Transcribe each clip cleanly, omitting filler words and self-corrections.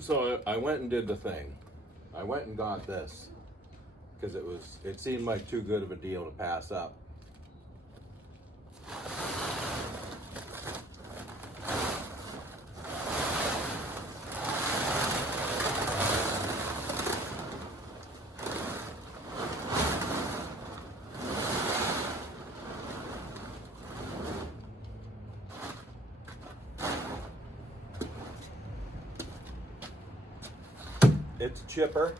So I went and did the thing. I went and got this because it seemed like too good of a deal to pass up. It's a chipper.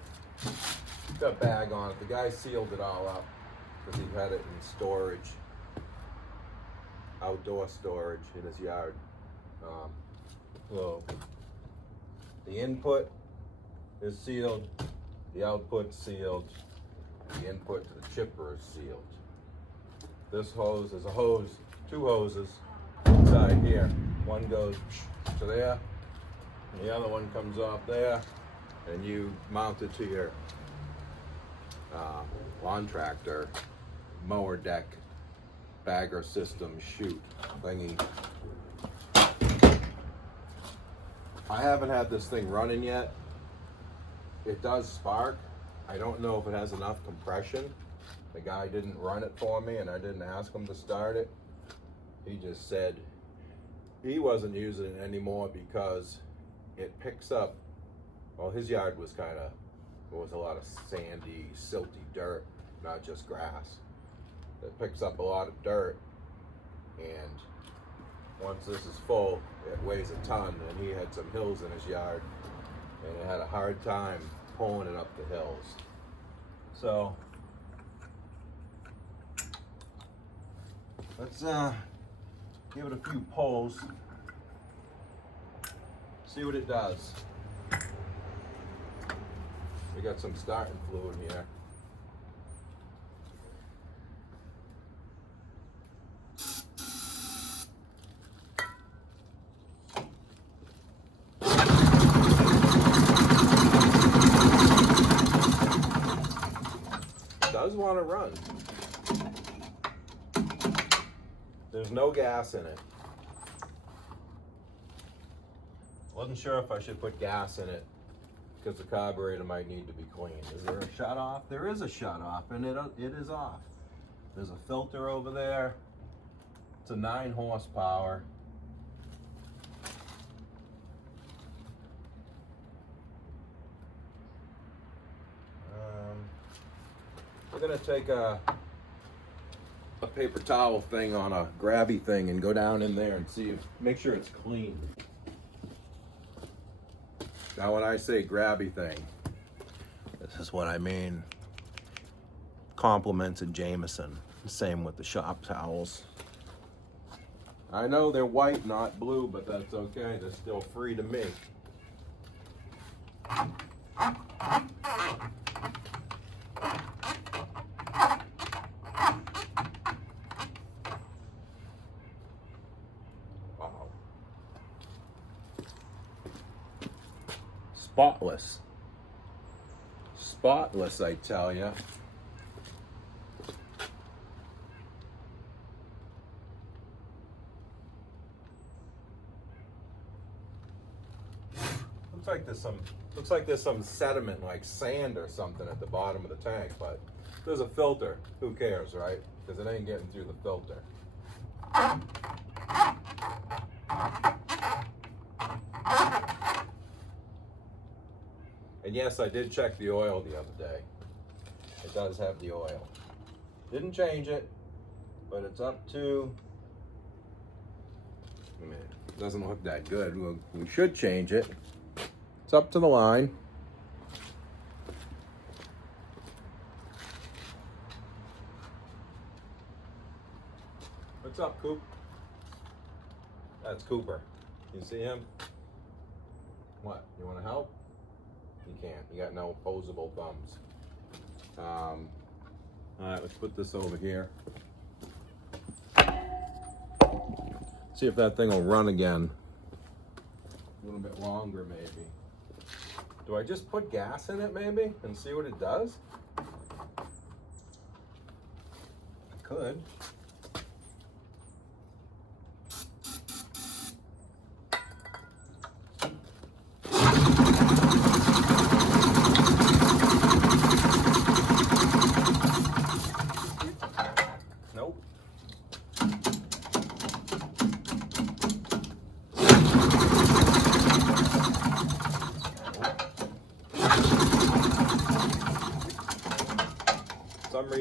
It's got a bag on it. The guy sealed it all up because he had it in storage, outdoor storage in his yard. So the input is sealed, the output sealed, the input to the chipper is sealed. This hose is a hose, two hoses inside here. One goes to there, and the other one comes off there, and you mount it to your lawn tractor, mower deck, bagger system, chute thingy. I haven't had this thing running yet. It does spark. I don't know if it has enough compression. The guy didn't run it for me and I didn't ask him to start it. He just said he wasn't using it anymore because it picks up, well, his yard was there was a lot of sandy, silty dirt, not just grass. It picks up a lot of dirt, and once this is full, it weighs a ton, and he had some hills in his yard, and it had a hard time pulling it up the hills. So, let's give it a few pulls, see what it does. We got some starting fluid here. Does want to run. There's no gas in it. Wasn't sure if I should put gas in it because the carburetor might need to be cleaned. Is there a shut off? There is a shut off, and it is off. There's a filter over there. It's a 9 horsepower. We're gonna take a paper towel thing on a grabby thing and go down in there and make sure it's clean. Now when I say grabby thing, this is what I mean. Compliments of Jameson. Same with the shop towels. I know they're white, not blue, but that's okay. They're still free to me. Wow. Spotless. Spotless, I tell ya. Looks like there's some sediment, like sand or something at the bottom of the tank, but there's a filter. Who cares, right? Because it ain't getting through the filter. And yes, I did check the oil the other day. It does have the oil. Didn't change it, but it's up to, I mean, it doesn't look that good. We should change it. It's up to the line. What's up, Coop? That's Cooper. You see him? What? You want to help? You can't. You got no opposable thumbs. All right, let's put this over here. See if that thing will run again. A little bit longer, maybe. Do I just put gas in it, maybe, and see what it does? I could.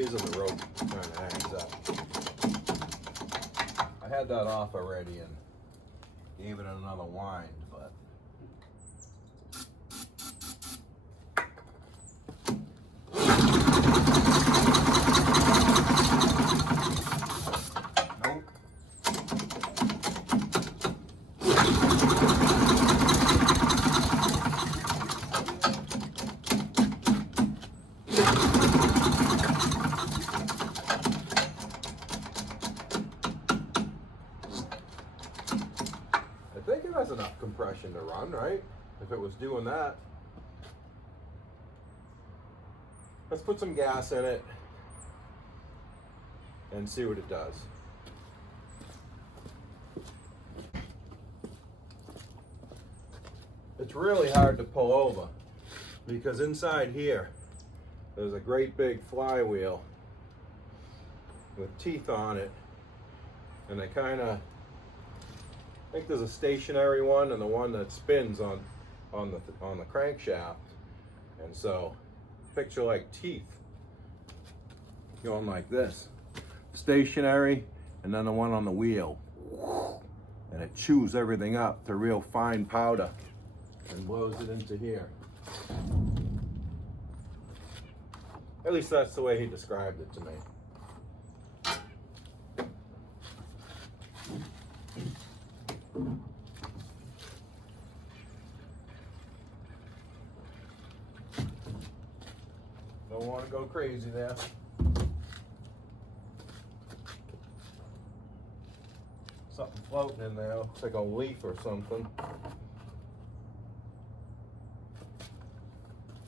reason the rope kind of hangs up. I had that off already and gave it another wind, but nope. I think it has enough compression to run, right? If it was doing that. Let's put some gas in it and see what it does. It's really hard to pull over because inside here there's a great big flywheel with teeth on it, and they kind of, I think there's a stationary one and the one that spins on the crankshaft, and so picture like teeth going like this, stationary, and then the one on the wheel, and it chews everything up to real fine powder and blows it into here. At least that's the way he described it to me. Don't want to go crazy there. Something floating in there, looks like a leaf or something.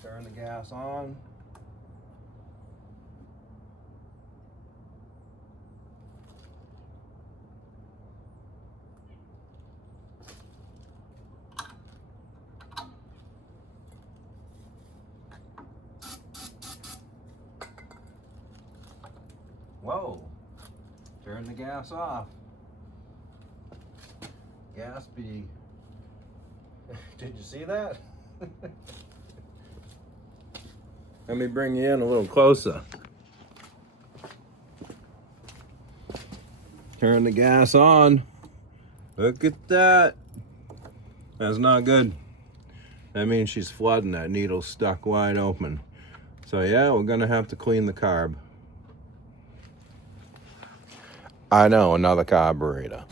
Turn the gas on. Whoa, turn the gas off. Gas be, did you see that? Let me bring you in a little closer. Turn the gas on. Look at that. That's not good. That means she's flooding. That needle's stuck wide open. So yeah, we're gonna have to clean the carb. I know, another carburetor.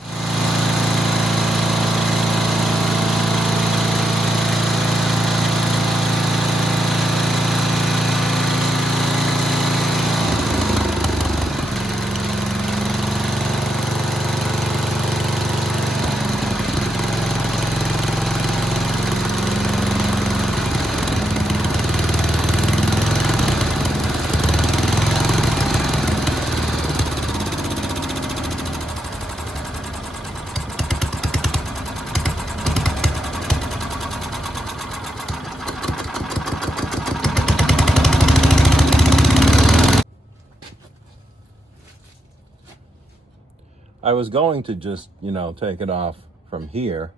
I was going to just, take it off from here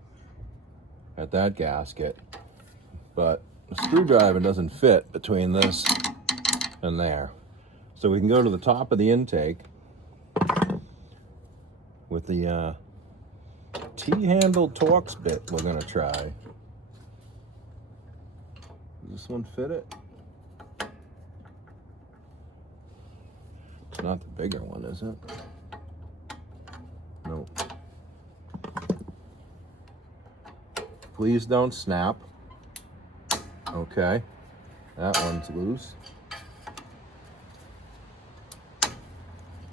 at that gasket, but the screwdriver doesn't fit between this and there. So we can go to the top of the intake with the T-handle Torx bit we're gonna try. Does this one fit it? It's not the bigger one, is it? Nope. Please don't snap. Okay, that one's loose.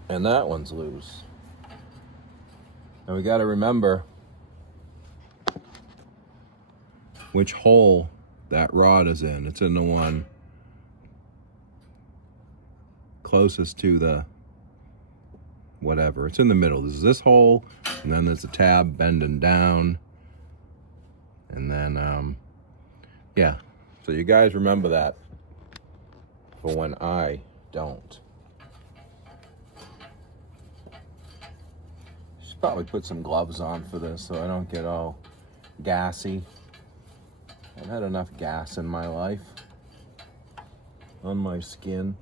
And that one's loose. And we got to remember which hole that rod is in. It's in the one closest to the whatever. It's in the middle. There's this hole, and then there's a tab bending down. And then, yeah. So you guys remember that for when I don't. Should probably put some gloves on for this so I don't get all gassy. I've had enough gas in my life on my skin.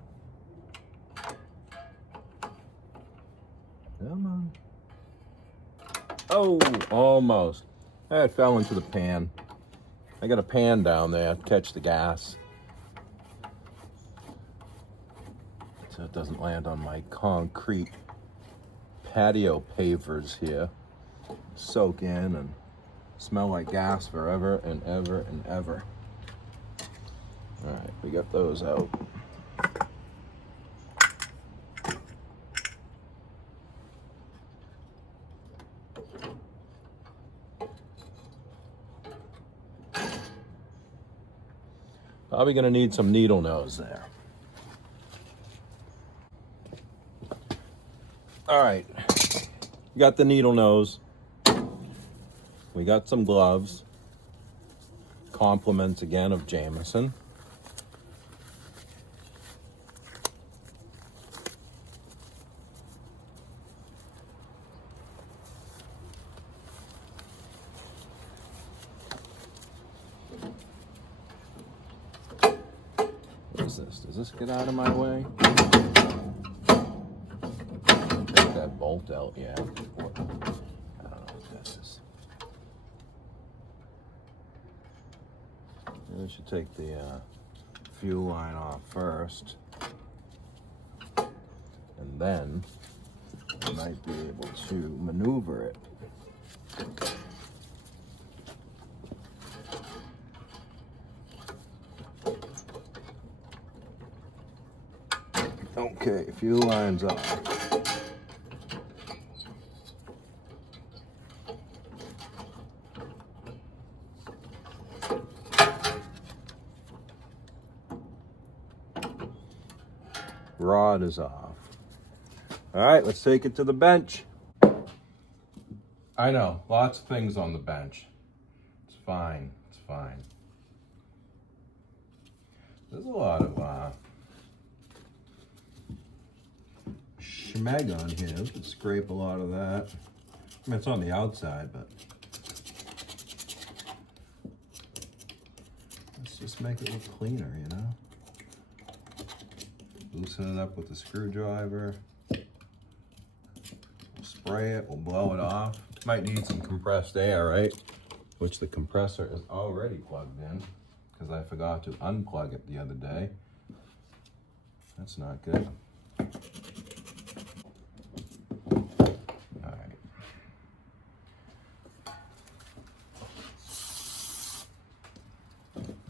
Come on. Oh, almost. It fell into the pan. I got a pan down there to catch the gas, so it doesn't land on my concrete patio pavers here. Soak in and smell like gas forever and ever and ever. All right, we got those out. Probably gonna need some needle nose there. All right, we got the needle nose. We got some gloves. Compliments again of Jameson. What is this? Does this get out of my way? Take that bolt out, yeah. I don't know what this is. We should take the fuel line off first, and then we might be able to maneuver it. Okay, fuel line's off. Rod is off. All right, let's take it to the bench. I know, lots of things on the bench. It's fine, it's fine. There's a lot of schmeg on here. We can scrape a lot of that. I mean, it's on the outside, but let's just make it look cleaner, you know? Loosen it up with a screwdriver. We'll spray it, we'll blow it off. Might need some compressed air, right? Which the compressor is already plugged in because I forgot to unplug it the other day. That's not good. Alright.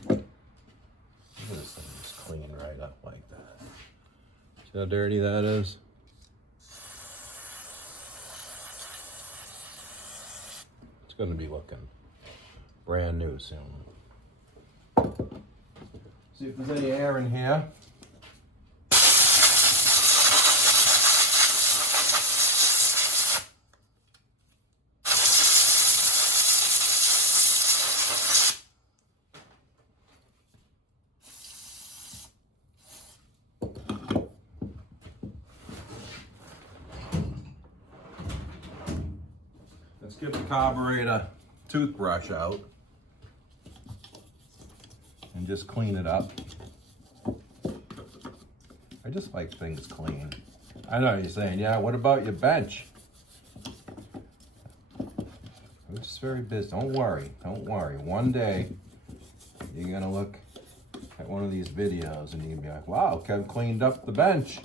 Look at this thing just clean right up like that. See how dirty that is? It's going to be looking brand new soon. See if there's any air in here. Let's get the carburetor toothbrush out and just clean it up. I just like things clean. I know you're saying, yeah, what about your bench? I'm just very busy. Don't worry, don't worry. One day you're gonna look at one of these videos and you're gonna be like, wow, Kev cleaned up the bench.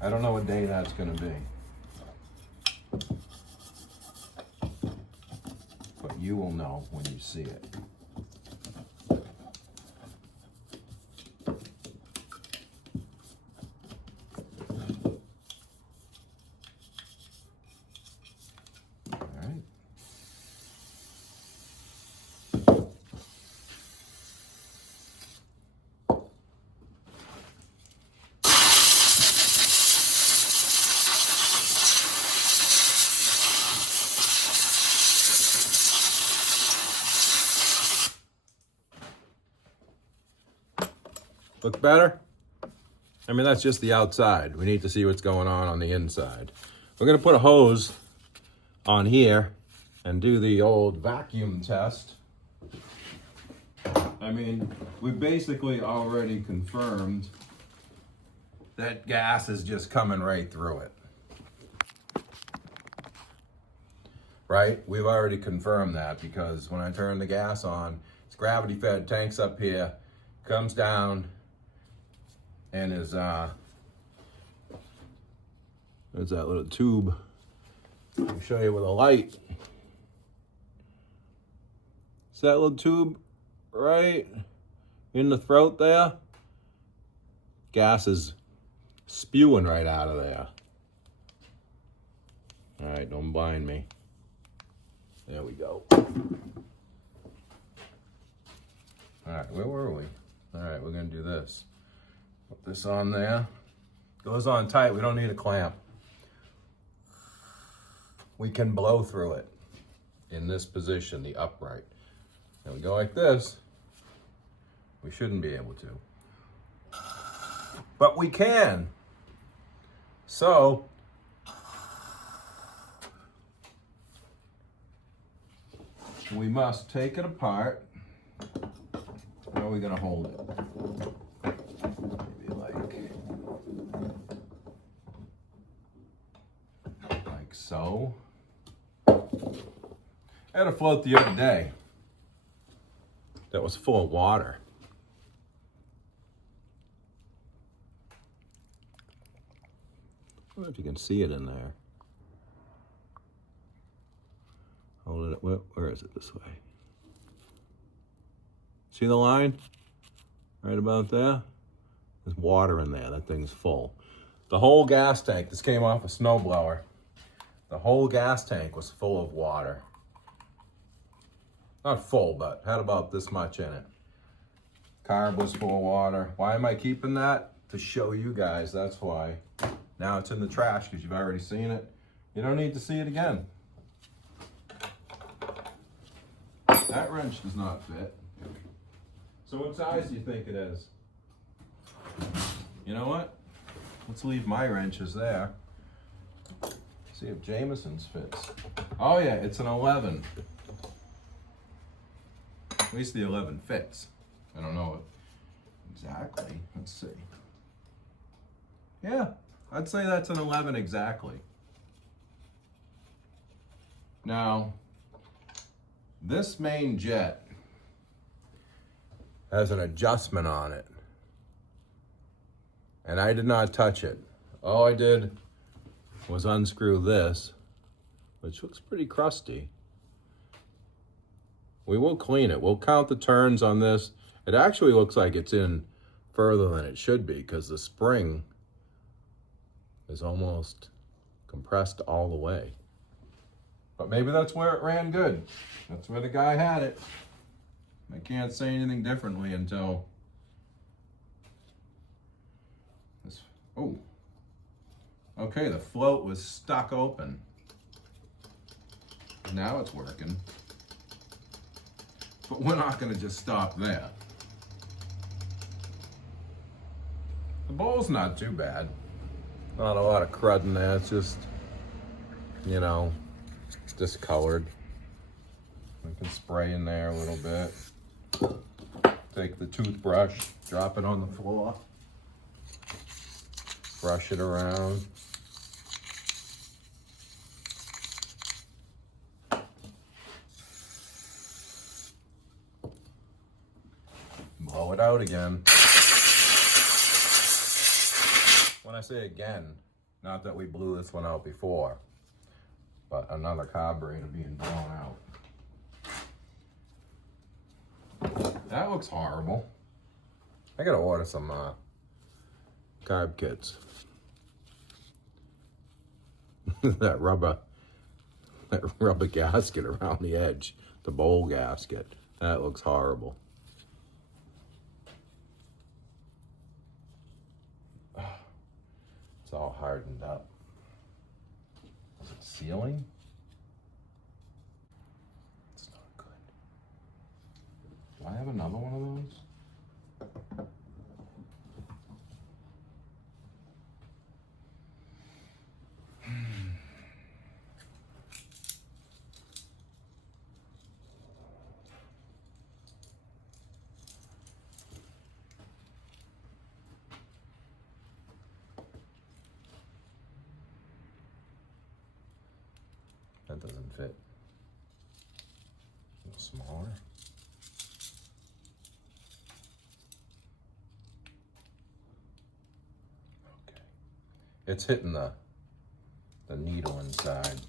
I don't know what day that's gonna be. But you will know when you see it. All right. Look better? I mean, that's just the outside. We need to see what's going on the inside. We're gonna put a hose on here and do the old vacuum test. I mean, we basically already confirmed that gas is just coming right through it. Right? We've already confirmed that because when I turn the gas on, it's gravity fed, tanks up here, comes down, and is there's that little tube. Let me show you with a light. See that little tube right in the throat there? Gas is spewing right out of there. All right, don't blind me. There we go. All right, where were we? All right, we're gonna do this. Put this on there. Goes on tight, we don't need a clamp. We can blow through it in this position, the upright. And we go like this, we shouldn't be able to. But we can. So, we must take it apart. How are we gonna hold it? Maybe like so. I had a float the other day that was full of water. I don't know if you can see it in there. Hold it, where is it this way? See the line? Right about there? There's water in there, that thing's full. The whole gas tank, this came off a snowblower. The whole gas tank was full of water. Not full, but had about this much in it. Carb was full of water. Why am I keeping that? To show you guys, that's why. Now it's in the trash because you've already seen it. You don't need to see it again. That wrench does not fit. So what size do you think it is? You know what? Let's leave my wrenches there. See if Jameson's fits. Oh yeah, it's an 11. At least the 11 fits. I don't know exactly. Let's see. Yeah, I'd say that's an 11 exactly. Now, this main jet has an adjustment on it. And I did not touch it. All I did was unscrew this, which looks pretty crusty. We will clean it. We'll count the turns on this. It actually looks like it's in further than it should be because the spring is almost compressed all the way. But maybe that's where it ran good. That's where the guy had it. I can't say anything differently until this. Oh. Okay, the float was stuck open. Now it's working. But we're not gonna just stop there. The bowl's not too bad. Not a lot of crud in there, it's just, you know, discolored. We can spray in there a little bit. Take the toothbrush, drop it on the floor. Brush it around. Blow it out again. When I say again, not that we blew this one out before, but another carburetor being blown out. That looks horrible. I gotta order some carb kits. that rubber gasket around the edge, the bowl gasket. That looks horrible. It's all hardened up. Is it sealing? It's not good. Do I have another one of those? can fit. A little smaller. Okay. It's hitting the needle inside.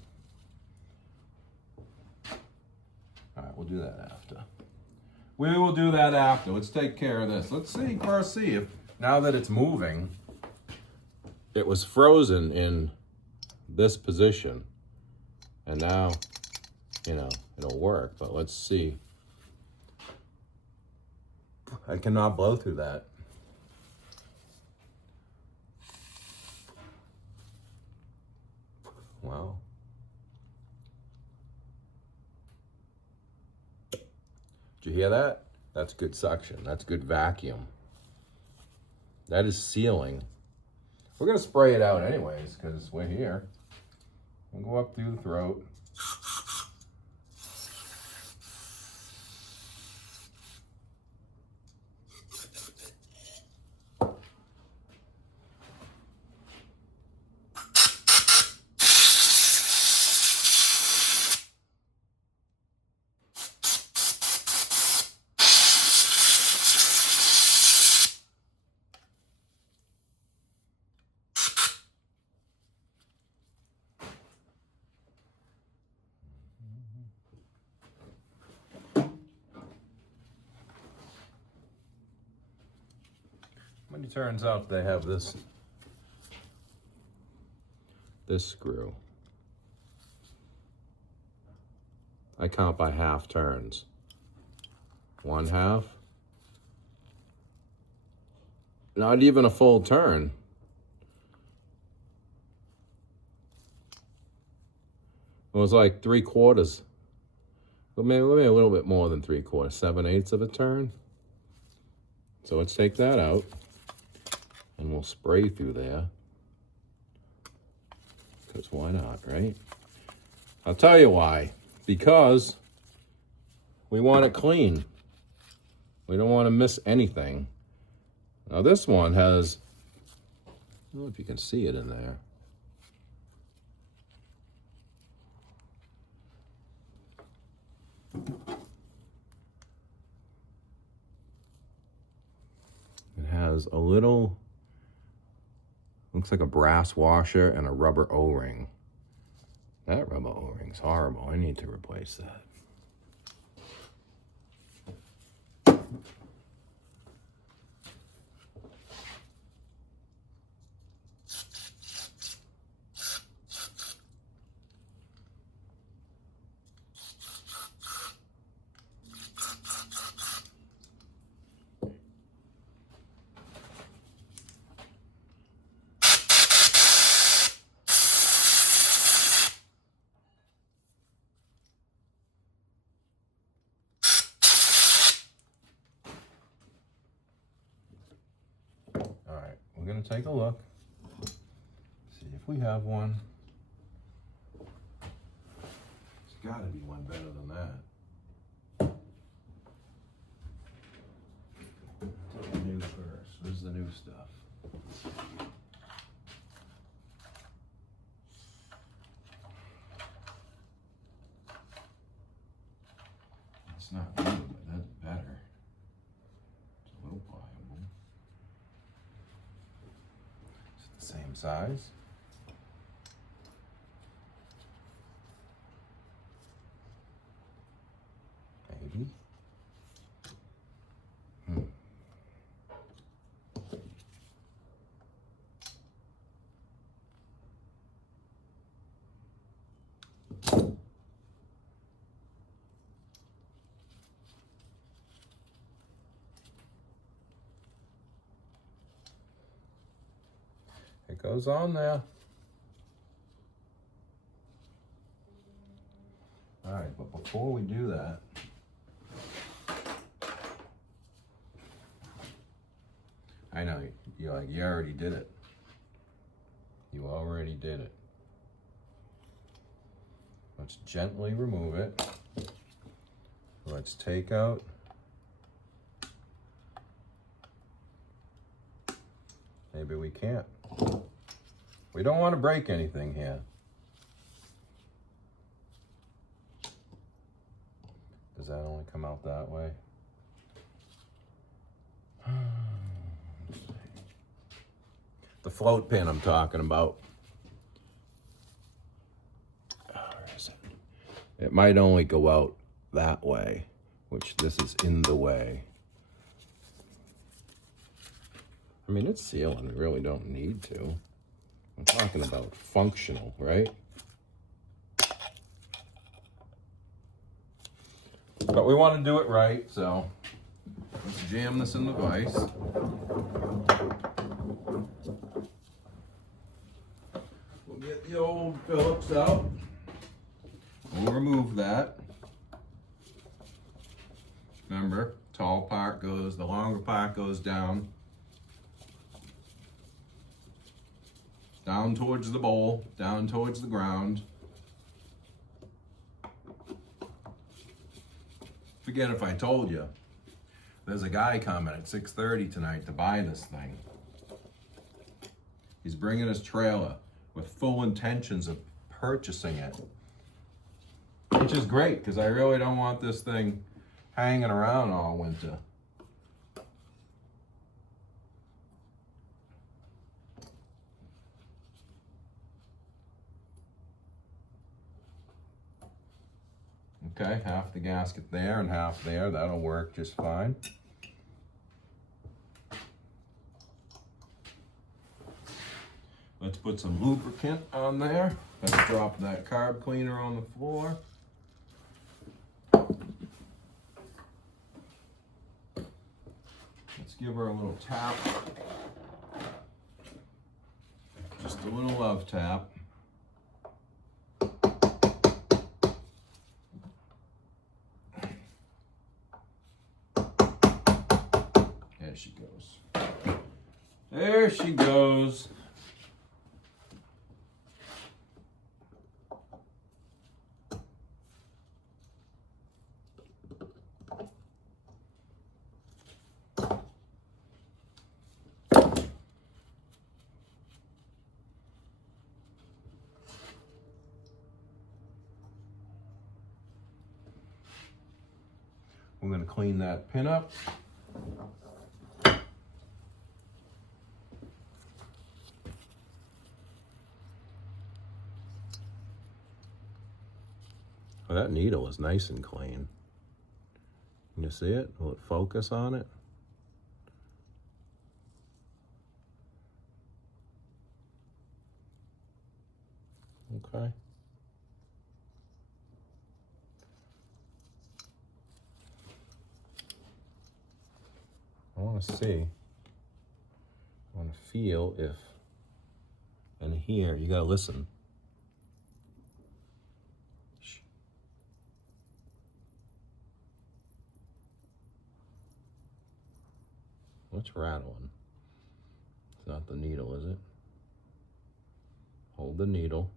All right, we'll do that after. We will do that after. Let's take care of this. Let's see, first see if, now that it's moving, it was frozen in this position. And now, you know, it'll work, but let's see. I cannot blow through that. Wow. Did you hear that? That's good suction. That's good vacuum. That is sealing. We're gonna spray it out anyways, because we're here. We'll go up through the throat. When it turns out they have this screw. I count by half turns. 1/2. Not even a full turn. It was like 3/4. Well, maybe a little bit more than 3/4. 7/8 of a turn. So let's take that out. And we'll spray through there. Because why not, right? I'll tell you why. Because we want it clean. We don't want to miss anything. Now this one has, I don't know if you can see it in there. It has a little, looks like a brass washer and a rubber O-ring. That rubber O-ring's horrible. I need to replace that. We're gonna take a look, see if we have one. There's gotta be one better than that. Take the new first. Where's the new stuff? It's not new, but that's better. It's a little pliable. Same size. Maybe. It goes on there. All right, but before we do that, I know, you're like, you already did it. You already did it. Let's gently remove it. Let's take out maybe we can't. We don't want to break anything here. Does that only come out that way? The float pin I'm talking about. Where is it? It might only go out that way, which this is in the way. I mean, it's sealing. We really don't need to. I'm talking about functional, right? But we want to do it right, so let's jam this in the vise. We'll get the old Phillips out. We'll remove that. Remember, tall part goes, the longer part goes down. Down towards the bowl, down towards the ground. Forget if I told you. There's a guy coming at 6:30 tonight to buy this thing. He's bringing his trailer with full intentions of purchasing it. Which is great, because I really don't want this thing hanging around all winter. Okay, half the gasket there and half there. That'll work just fine. Let's put some lubricant on there. Let's drop that carb cleaner on the floor. Let's give her a little tap. Just a little love tap. There she goes. There she goes. We're going to clean that pin up. Oh, that needle is nice and clean. Can you see it? Will it focus on it? Okay. I want to see. I want to feel if, and hear. You gotta listen. Shh. What's rattling? It's not the needle, is it? Hold the needle.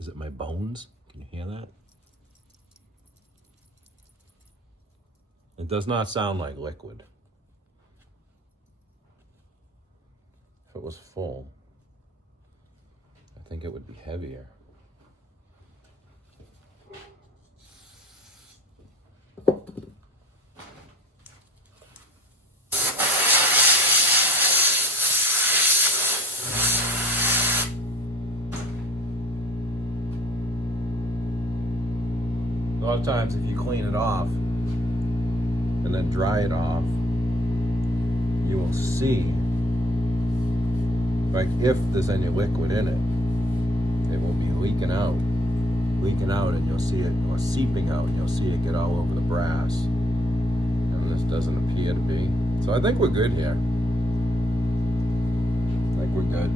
Is it my bones? Can you hear that? It does not sound like liquid. If it was full, I think it would be heavier. A lot of times if you clean it off and then dry it off, you will see, like, if there's any liquid in it, it will be leaking out, and you'll see it, or seeping out, and you'll see it get all over the brass. And this doesn't appear to be. So I think we're good here. I think we're good.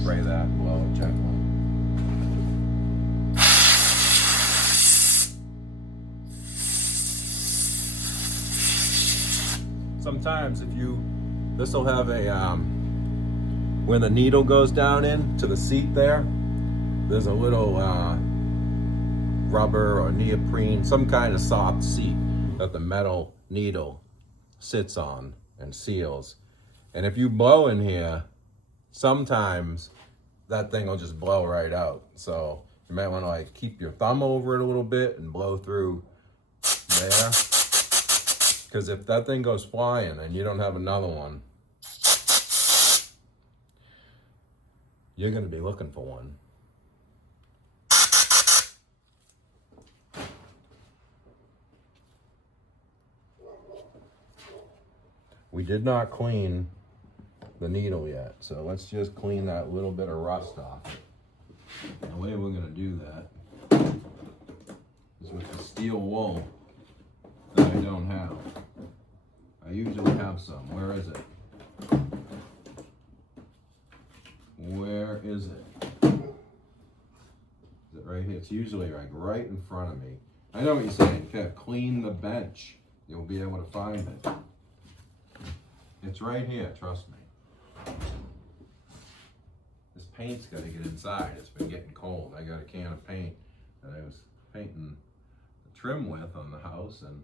Spray that, blow it gently. Sometimes if you, this will have a, where the needle goes down in to the seat there, there's a little rubber or neoprene, some kind of soft seat that the metal needle sits on and seals. And if you blow in here, sometimes that thing will just blow right out. So you might want to like keep your thumb over it a little bit and blow through there. Because if that thing goes flying and you don't have another one, you're going to be looking for one. We did not clean the needle yet, so let's just clean that little bit of rust off. The way we're going to do that is with the steel wool that I don't have. I usually have some. Where is it? Where is it? Is it right here? It's usually like right in front of me. I know what you're saying. Okay, clean the bench. You'll be able to find it. It's right here, trust me. This paint's got to get inside. It's been getting cold. I got a can of paint that I was painting the trim with on the house, and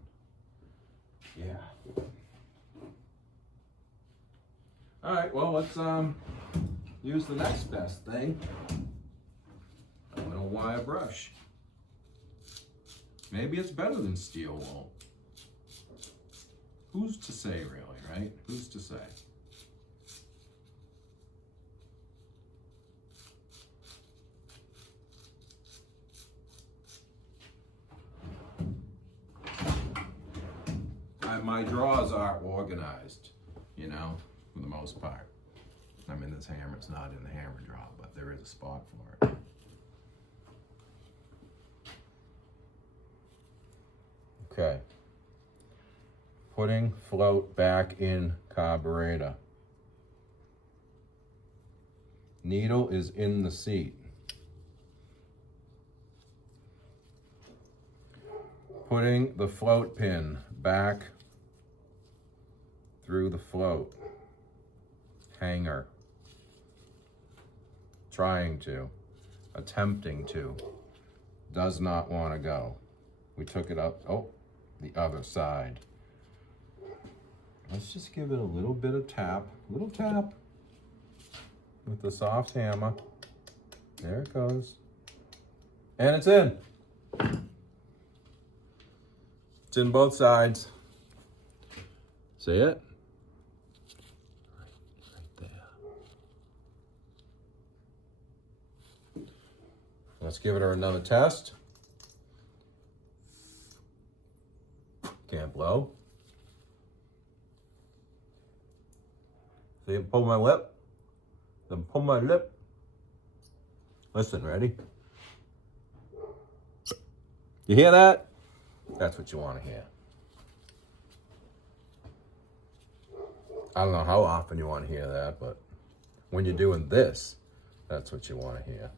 yeah. All right, well, let's use the next best thing. A little wire brush. Maybe it's better than steel wool. Who's to say, really, right? Who's to say? My drawers are organized, you know, for the most part. I mean, this hammer's not in the hammer drawer, but there is a spot for it. Okay. Putting float back in carburetor. Needle is in the seat. Putting the float pin back through the float hanger. Trying to, attempting to, does not want to go. We took it up, oh, the other side. Let's just give it a little bit of tap, little tap with the soft hammer. There it goes. And it's in. It's in both sides. See it? Right there. Let's give it another test. Can't blow. See, pull my lip. Then pull my lip. Listen, ready? You hear that? That's what you want to hear. I don't know how often you want to hear that, but when you're doing this, that's what you want to hear.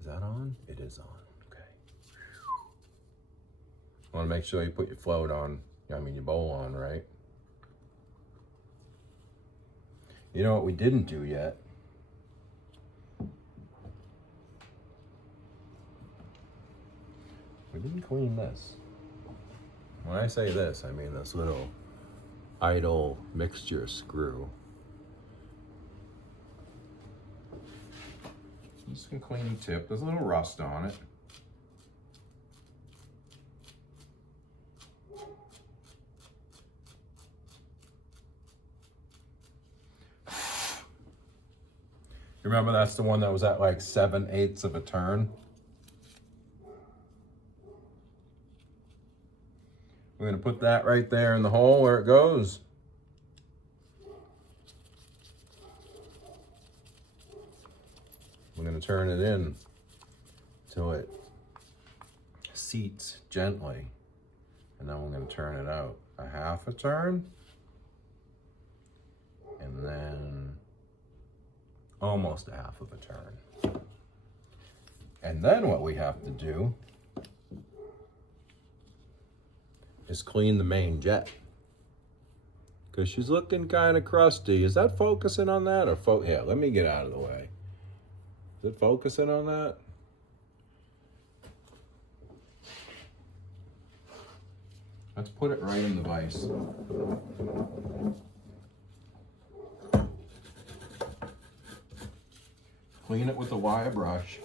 Is that on? It is on. Okay. Want to make sure you put your float on, I mean your bowl on, right? You know what we didn't do yet? We didn't clean this. When I say this, I mean this little idle mixture screw. I'm just gonna clean the tip. There's a little rust on it. Remember, that's the one that was at like 7/8 of a turn. We're gonna put that right there in the hole where it goes. We're gonna turn it in till it seats gently. And then we're gonna turn it out a half a turn. And then almost a half of a turn. And then what we have to do is clean the main jet. because she's looking kind of crusty. Is that focusing on that or yeah, let me get out of the way. Is it focusing on that? Let's put it right in the vise. Clean it with a wire brush.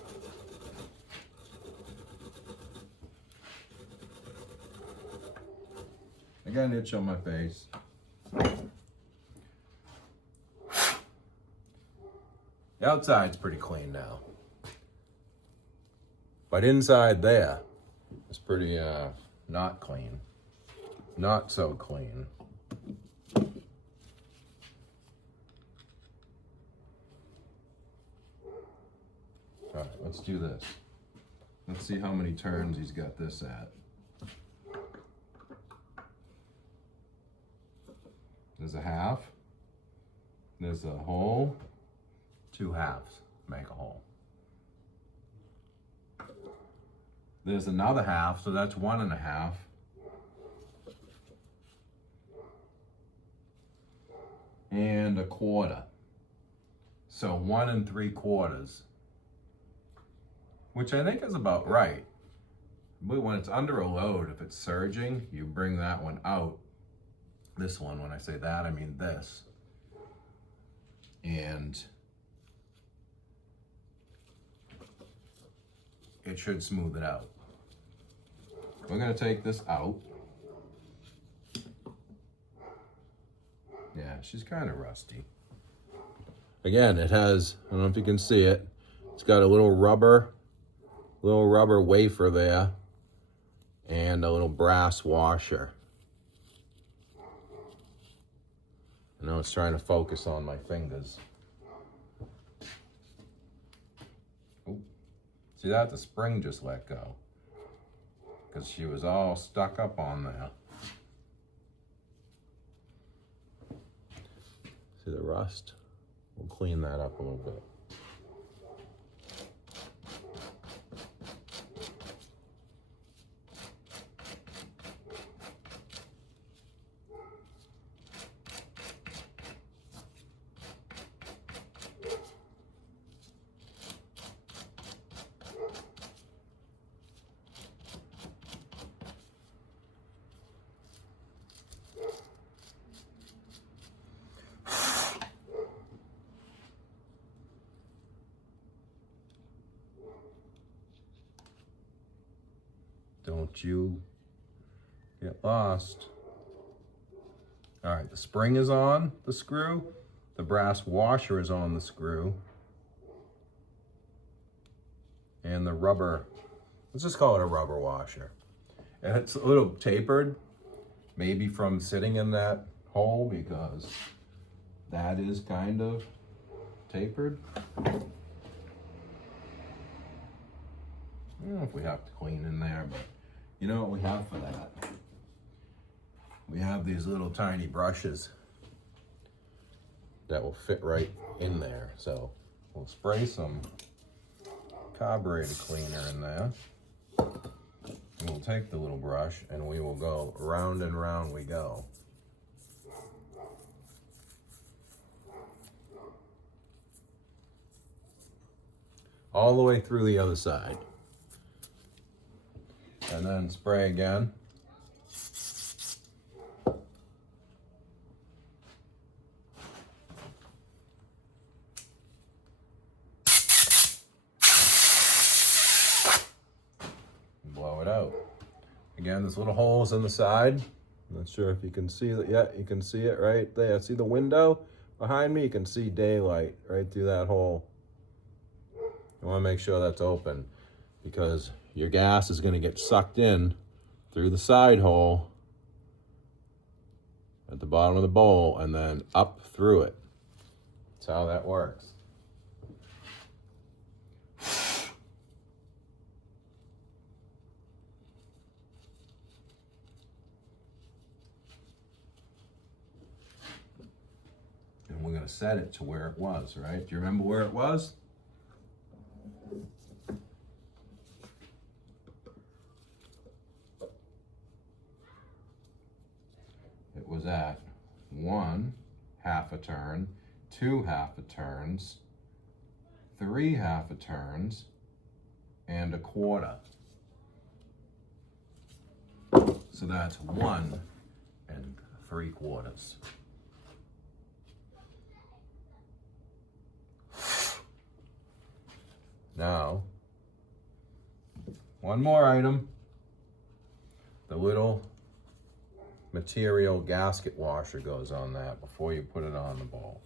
I got an itch on my face. The outside's pretty clean now. But inside there is pretty not clean. Not so clean. All right, let's do this. Let's see how many turns he's got this at. There's a half. There's a whole. 2 halves make a whole. There's another half, so that's 1 1/2. And a 1/4. So 1 3/4. Which I think is about right. But when it's under a load, if it's surging, you bring that one out. This one, when I say that, I mean this. And it should smooth it out. We're gonna take this out. Yeah, she's kind of rusty. Again, it has, I don't know if you can see it, it's got a little rubber wafer there and a little brass washer. I know it's trying to focus on my fingers. Ooh. See that? The spring just let go because she was all stuck up on there. See the rust? We'll clean that up a little bit. Don't you get lost. All right, the spring is on the screw. The brass washer is on the screw. And the rubber, let's just call it a rubber washer. And it's a little tapered, maybe from sitting in that hole because that is kind of tapered. I don't know if we have to clean in there, but you know what we have for that? We have these little tiny brushes that will fit right in there. So we'll spray some carburetor cleaner in there. And we'll take the little brush and we will go round and round we go. All the way through the other side. And then spray again. Blow it out. Again, there's little holes in the side. I'm not sure if you can see that. Yeah, you can see it right there. See the window behind me? You can see daylight right through that hole. You want to make sure that's open because your gas is going to get sucked in through the side hole at the bottom of the bowl and then up through it. That's how that works. And we're going to set it to where it was, right? Do you remember where it was? Was at 1 half a turn, 2 half a turns, 3 half a turns, and a quarter. So that's 1 3/4. Now, one more item. The little material gasket washer goes on that before you put it on the bowl.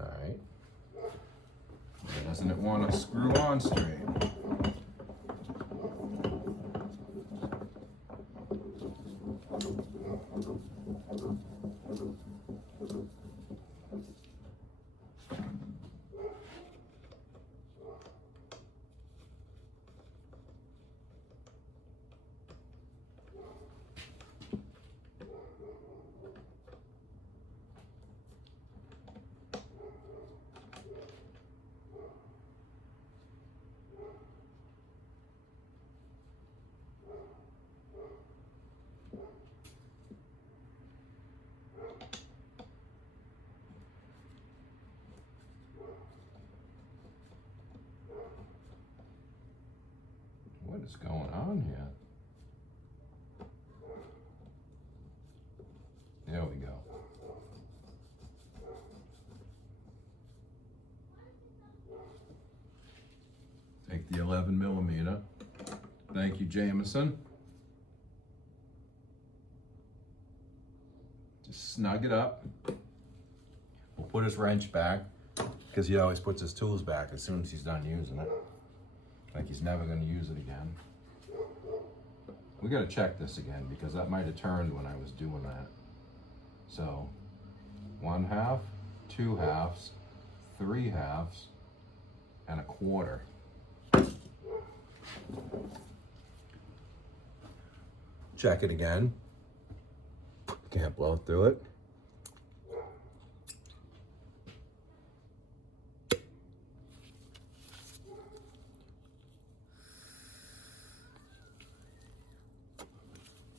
All right. Doesn't it want to screw on straight? What is going on here? There we go. Take the 11mm. Thank you, Jameson. Just snug it up. We'll put his wrench back because he always puts his tools back as soon as he's done using it. Like he's never going to use it again. We got to check this again because that might have turned when I was doing that. So 1 half, 2 halves, 3 halves, and a quarter. Check it again. Can't blow through it.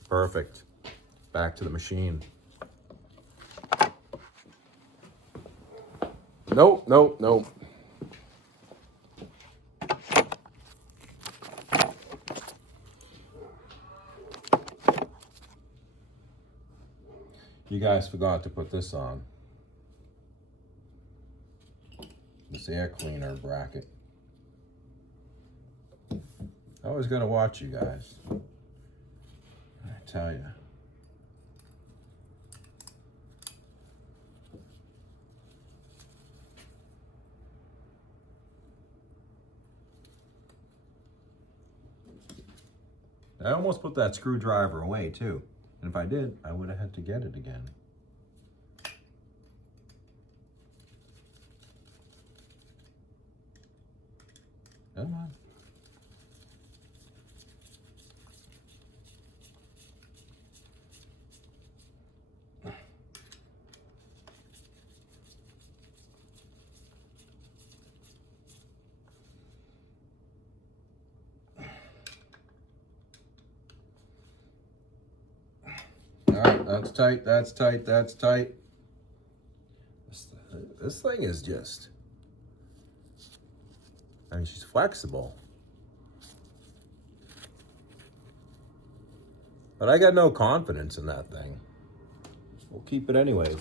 Perfect. Back to the machine. Nope, nope, nope. You guys forgot to put this on. This air cleaner bracket. I always gotta watch you guys. I tell you. I almost put that screwdriver away too. And if I did, I would have had to get it again. Come on. Alright, that's tight, that's tight, that's tight. This thing is just, I mean, she's flexible. But I got no confidence in that thing. We'll keep it anyways.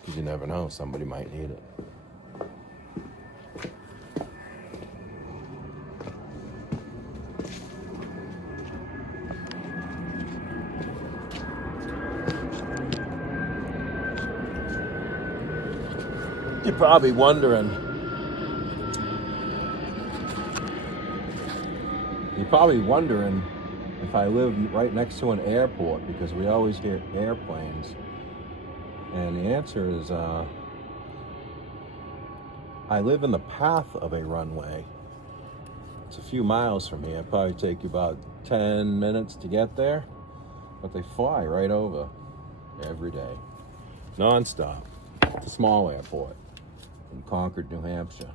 Because you never know, somebody might need it. You're probably wondering. If I live right next to an airport, because we always hear airplanes. And the answer is, I live in the path of a runway. It's a few miles from here. It'll probably take you about 10 minutes to get there. But they fly right over every day. Non-stop. It's a small airport. in Concord, New Hampshire.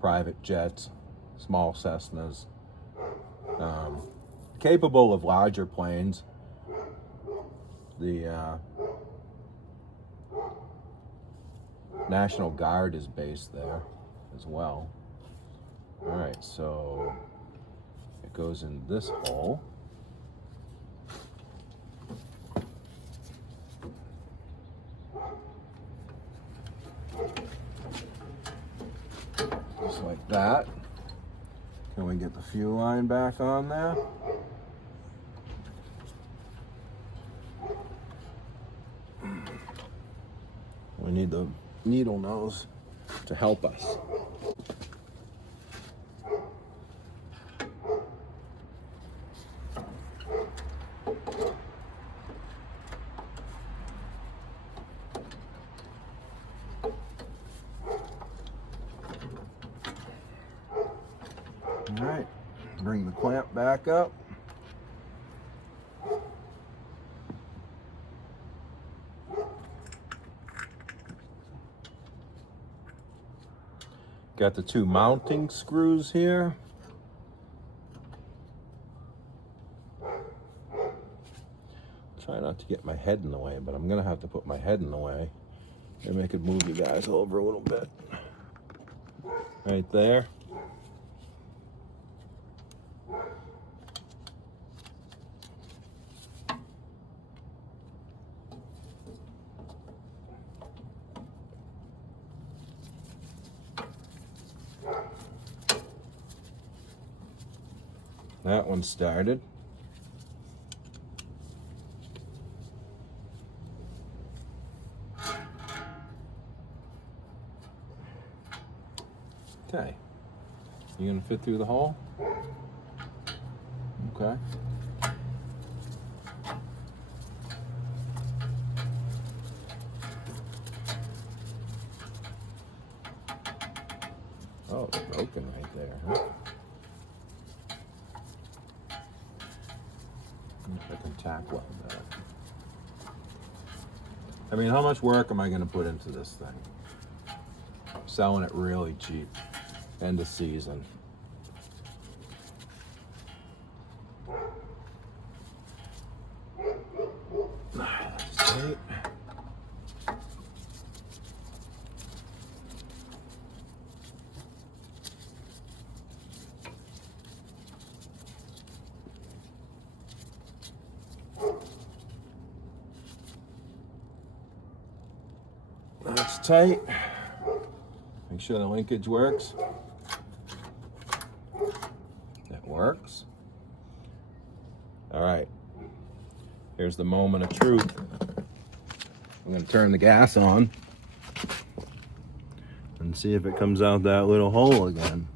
Private jets, small Cessnas, capable of larger planes. The National Guard is based there as well. All right, so it goes in this hole. Just like that. Can we get the fuel line back on there? We need the needle nose to help us. All right, bring the clamp back up. Got the two mounting screws here. Try not to get my head in the way, but I'm gonna have to put my head in the way. Maybe I could move you guys over a little bit. Right there. That one started. Okay. You gonna fit through the hole? Okay. Oh, it's broken right there, huh? I can tack weld that. I mean, how much work am I going to put into this thing? Selling it really cheap. End of season. That's tight. That's tight. Make sure the linkage works. That works. All right. Here's the moment of truth. I'm going to turn the gas on and see if it comes out that little hole again.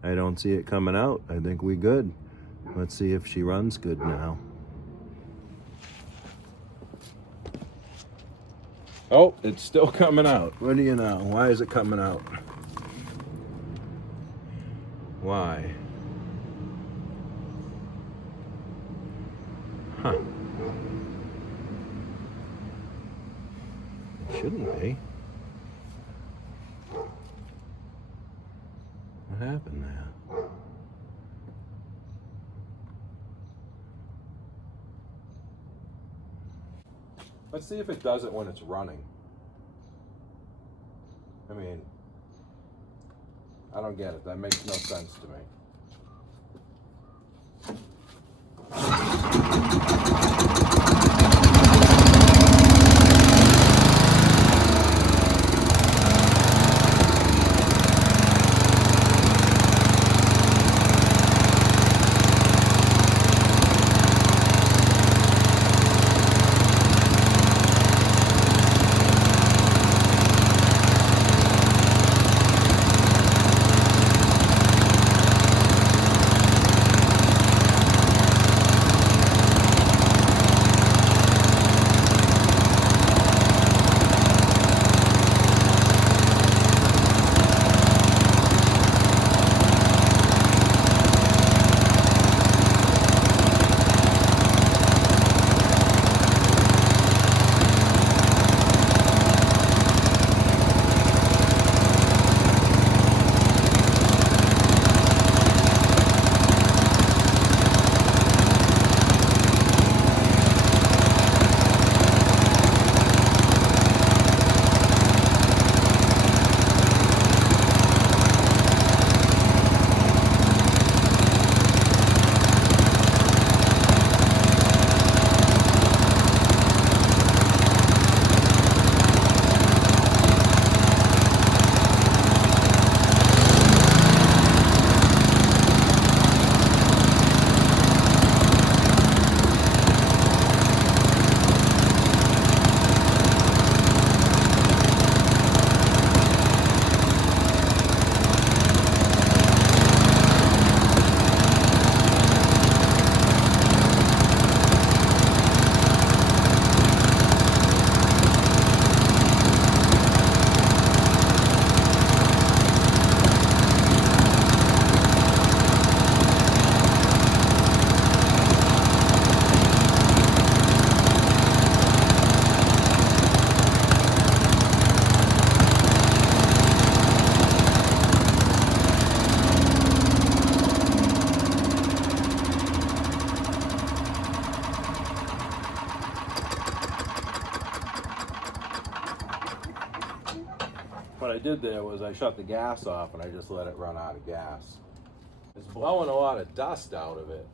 I don't see it coming out. I think we good. Let's see if she runs good now. Oh, it's still coming out. What do you know? Why is it coming out? Why? Huh. It shouldn't be. What happened there? Let's see if it does it when it's running. I mean, I don't get it. That makes no sense to me. What I did there was I shut the gas off and I just let it run out of gas. It's blowing a lot of dust out of it.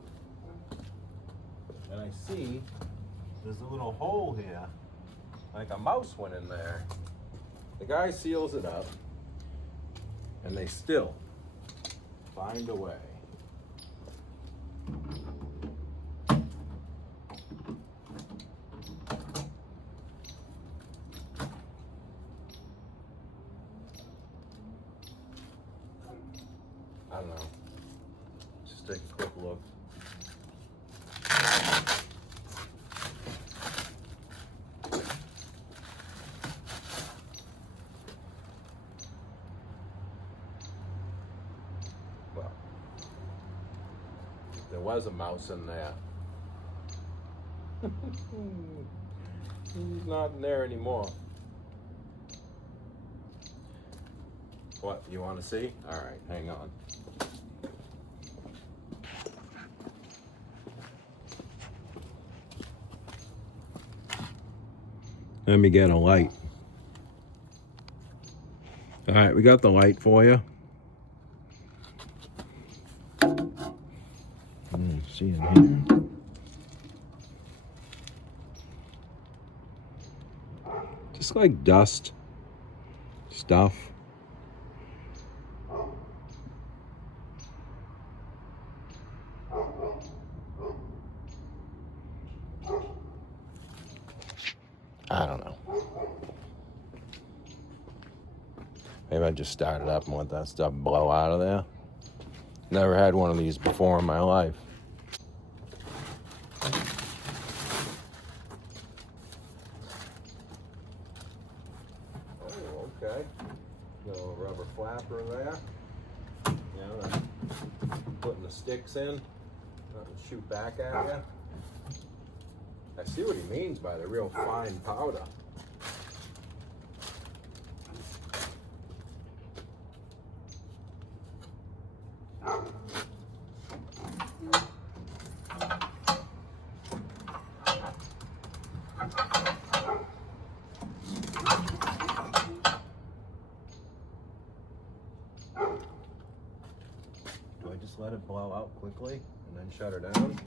And I see there's a little hole here, like a mouse went in there. The guy seals it up, and they still find a way. I don't know. Just take a quick look. Well, there was a mouse in there. He's not in there anymore. What, you want to see? All right, hang on. Let me get a light. All right, we got the light for you. See in here. Just like dust stuff. I don't know. Maybe I just start it up and let that stuff blow out of there. Never had one of these before in my life. Oh, okay. Little rubber flapper there. Yeah, putting the sticks in. Nothing to shoot back at you. I see what he means by the real fine powder. Do I just let it blow out quickly and then shut her down?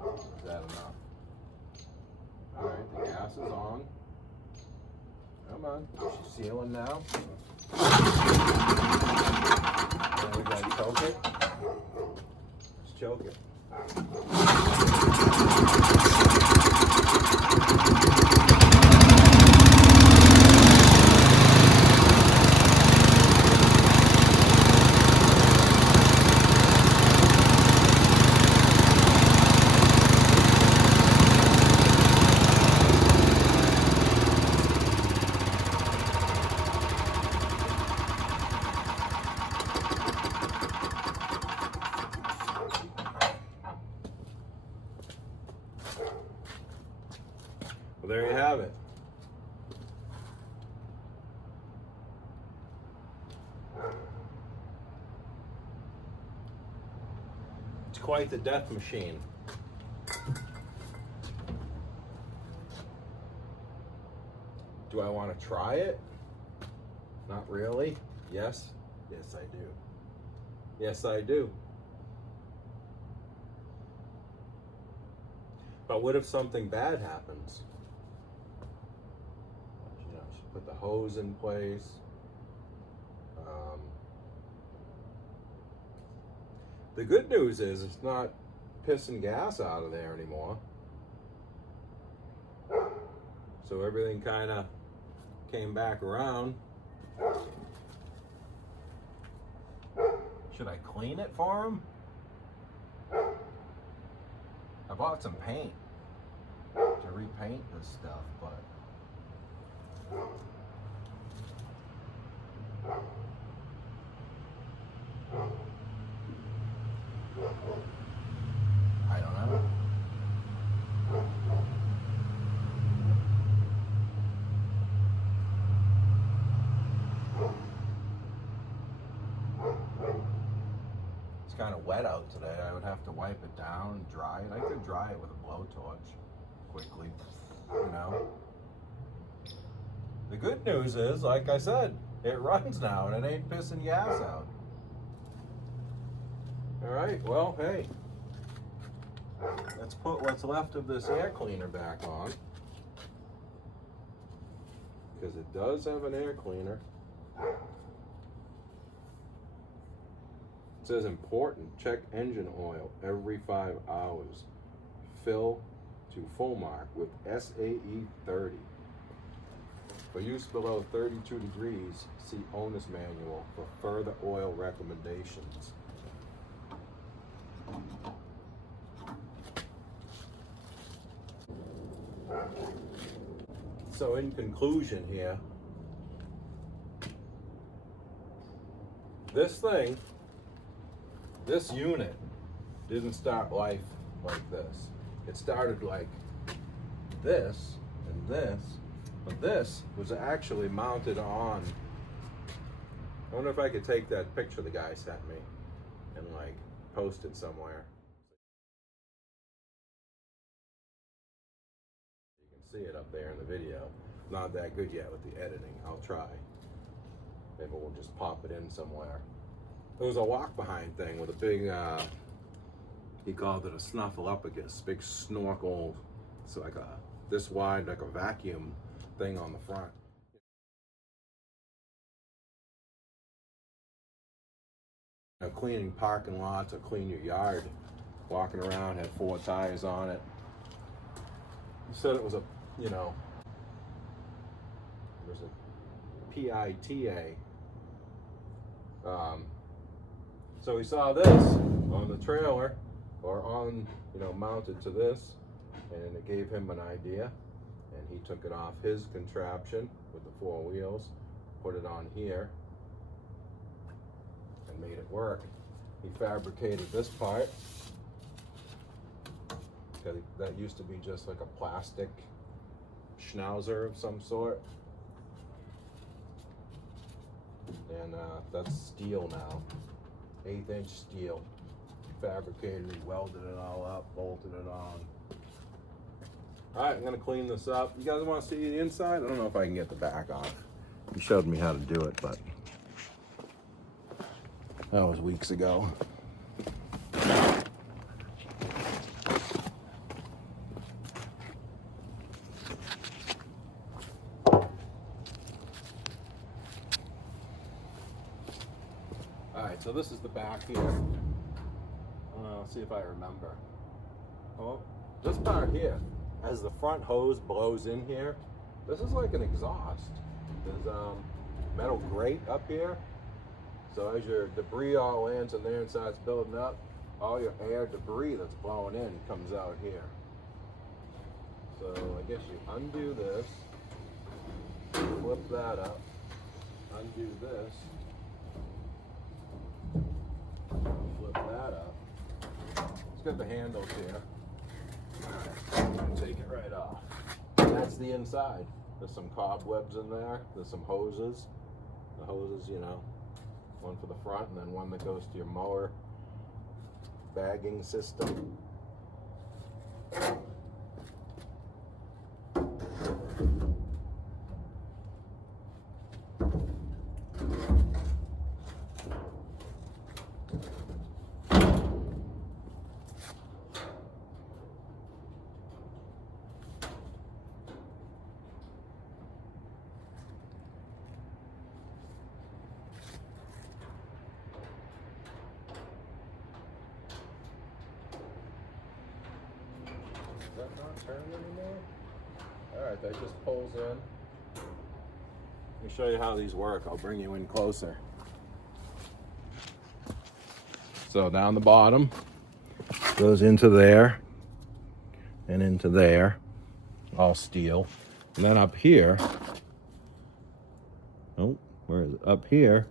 Is that enough? Alright, the gas is on. Come on, she's sealing now. Now we gotta choke it. Let's choke it. Well, there you have it. It's quite the death machine. Do I want to try it? Not really. Yes. Yes, I do. Yes, I do. But what if something bad happens? You know, she put the hose in place. The good news is it's not pissing gas out of there anymore. So everything kind of came back around. Should I clean it for him? I bought some paint to repaint this stuff, but I don't know. kind of wet out today. I would have to wipe it down and dry it. I could dry it with a blowtorch quickly, you know. The good news is, like I said, it runs now and it ain't pissing your ass out. All right, well, hey, let's put what's left of this air cleaner back on, because it does have an air cleaner. It says important, check engine oil every 5 hours. Fill to full mark with SAE 30. For use below 32 degrees, see owner's manual for further oil recommendations. So in conclusion here, this unit didn't start life like this. It started like this and this, but this was actually mounted on. I wonder if I could take that picture the guy sent me and like post it somewhere. You can see it up there in the video. Not that good yet with the editing. I'll try. Maybe we'll just pop it in somewhere. It was a walk behind thing with a big, he called it a snuffleupagus, big snorkel. It's like this wide, like a vacuum thing on the front. You know, cleaning parking lots or clean your yard, walking around, had 4 tires on it. He said it was a, you know, there's a PITA. So we saw this on the trailer, or on, you know, mounted to this, and it gave him an idea, and he took it off his contraption with the 4 wheels, put it on here, and made it work. He fabricated this part, because that used to be just like a plastic schnauzer of some sort. And that's steel now, 1/8-inch steel. Fabricated, he welded it all up, bolted it on. All right, I'm gonna clean this up. You guys wanna see the inside? I don't know if I can get the back off. He showed me how to do it, but that was weeks ago. Alright, so this is the back here. Let's see if I remember. Oh, this part here, as the front hose blows in here, this is like an exhaust. There's metal grate up here. So as your debris all lands in there and starts building up, all your air debris that's blowing in comes out here. So I guess you undo this, flip that up, undo this, flip that up. It's got the handles here. Take it right off. That's the inside. There's some cobwebs in there. There's some hoses. The hoses, you know, one for the front and then one that goes to your mower bagging system. That not turn anymore? Alright, that just pulls in. Let me show you how these work. I'll bring you in closer. So down the bottom, goes into there, and into there, all steel. And then up here, oh, where is it? Up here,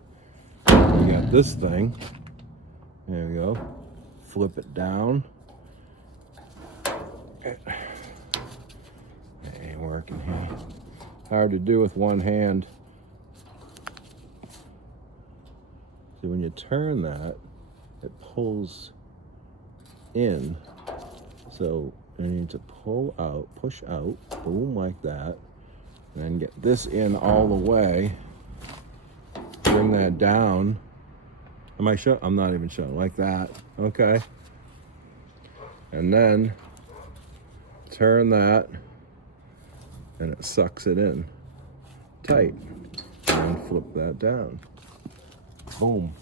you got this thing. There we go. Flip it down. It ain't working here. Hard to do with one hand. See, when you turn that, it pulls in. So I need to pull out, push out, boom, like that, and then get this in all the way, bring that down. Am I showing? I'm not even showing, like that, okay? And then turn that, and it sucks it in tight, and then flip that down, boom.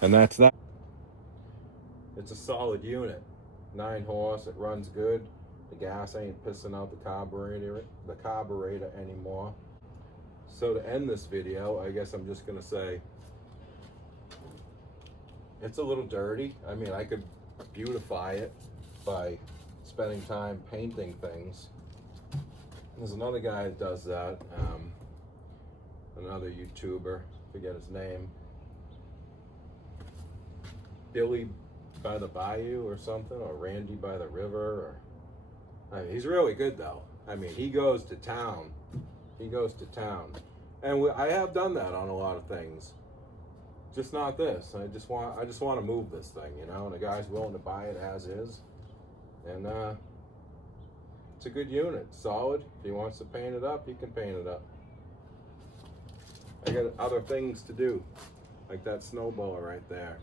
And that's that. It's a solid unit. 9 horse, it runs good. The gas ain't pissing out the carburetor anymore. So to end this video, I guess I'm just gonna say, it's a little dirty. I mean, I could beautify it by spending time painting things. There's another guy that does that, another YouTuber, forget his name. Billy by the Bayou or something, or Randy by the River, or I mean, he's really good though. I mean, he goes to town. He goes to town, and I have done that on a lot of things. Just not this. I just want to move this thing, you know. And the guy's willing to buy it as is, and it's a good unit, solid. If he wants to paint it up, he can paint it up. I got other things to do, like that snowblower right there.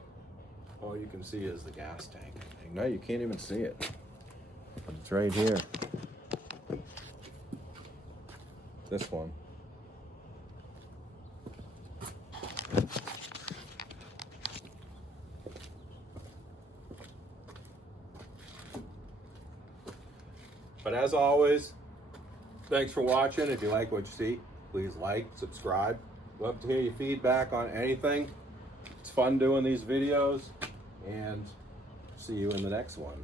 All you can see is the gas tank. No, you can't even see it. It's right here. This one. But as always, thanks for watching. If you like what you see, please like, subscribe. Love to hear your feedback on anything. It's fun doing these videos, and see you in the next one.